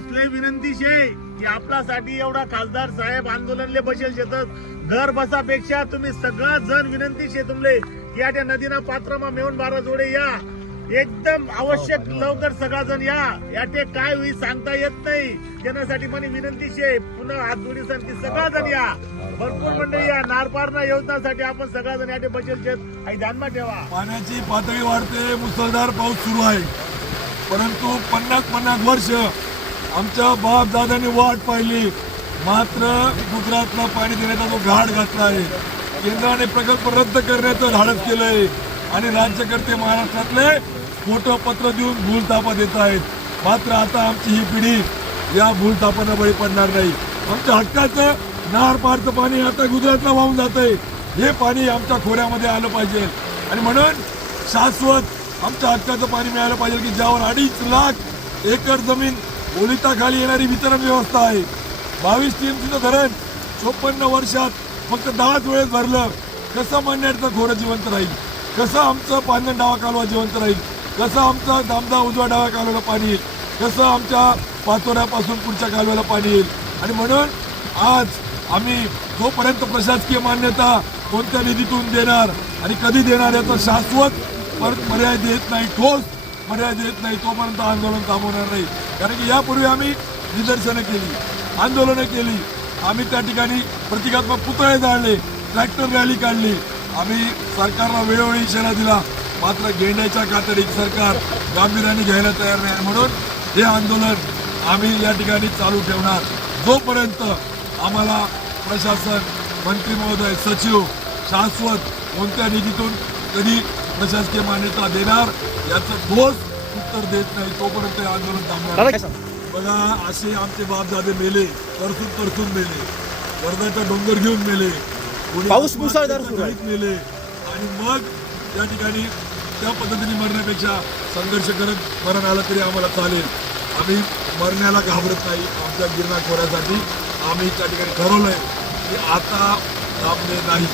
भोसले विनंती शे की आपल्यासाठी एवढा खासदार साहेब आंदोलनले बसेल शेतात घर बसापेक्षा तुम्ही सगळा जण विनंती शे तुमले की या नदीना पात्रमा मेवून बारा जोडे या एकदम आवश्यक लवकर सगळा जण या काय होईल सांगता येत नाही त्यासाठी मला विनंती शे पुन्हा हात जोडीसाठी सगळा जण या भरपूर मंडळी या नारपारना योजनासाठी आपण सगळा जण याटे बसेल शेत आणि ध्यानात ठेवा. पाण्याची पातळी वाढते, मुसळधार पाऊस सुरू आहे, परंतु 50 वर्ष आमच्या बाप दादांनी वाट पाहिली, मात्र गुजरातला पाणी देण्याचा जो घाट घातला आहे, केंद्राने प्रकल्प रद्द करण्याचं धाडस केलंय आणि राज्यकर्ते महाराष्ट्रातले फोटो पत्र देऊन भूलथापा देत आहेत. मात्र आता आमची ही पिढी या भूलथापांना बळी पडणार नाही. आमच्या हक्काचं नार पारचं पाणी आता गुजरातला वाहून जातंय, हे पाणी आमच्या खोऱ्यामध्ये आलं पाहिजे आणि म्हणून शाश्वत आमच्या हक्काचं पाणी मिळालं पाहिजे की ज्यावर 2.5 लाख एकर जमीन ओलिताखाली येणारी वितरण व्यवस्था आहे. 22 TMCचं धरण 54 वर्षात फक्त 10च वेळेस भरलं. कसं मन्याडचं खोरं जिवंत राहील, कसं आमचं पांजण डावा कालवा जिवंत राहील, कसं आमचा दामदा उजवा डावा कालव्याला पाणी येईल, कसं आमच्या पाचोऱ्यापासून पुढच्या कालव्याला पाणी येईल. आणि म्हणून आज आम्ही जोपर्यंत प्रशासकीय मान्यता कोणत्या निधीतून देणार आणि कधी देणार याचा शाश्वत पर्याय देत नाही, ठोस पर्याय देत नाही, तोपर्यंत आंदोलन थांबवणार नाही. कारण की यापूर्वी आम्ही निदर्शनं केली, आंदोलनं केली, आम्ही त्या ठिकाणी प्रतिकात्मक पुतळे जाळले, ट्रॅक्टर रॅली काढली, आम्ही सरकारला वेळोवेळी इशारा दिला, मात्र गेंड्याच्या कातडीत सरकार गांभीर्याने घ्यायला तयार नाही. म्हणून हे आंदोलन आम्ही या ठिकाणी चालू ठेवणार जोपर्यंत आम्हाला प्रशासन, मंत्री महोदय, सचिव शाश्वत कोणत्या निधीतून कधी प्रशासकीय मान्यता देणार याचं ठोस उत्तर देत नाही, तोपर्यंत हे आंदोलन थांबणार. बघा, असे आमचे बापदादे मेले, तरतून मेले, वर्धाचा डोंगर घेऊन मेले, पाऊस मुसळधार मेले आणि मग त्या ठिकाणी त्या पद्धतीने मरण्यापेक्षा संघर्ष करत मरण आलं तरी आम्हाला चालेल. आम्ही मरण्याला घाबरत नाही. आमच्या गिरणा खोऱ्यासाठी आम्ही त्या ठिकाणी ठरवलंय की आता थांबणे नाही.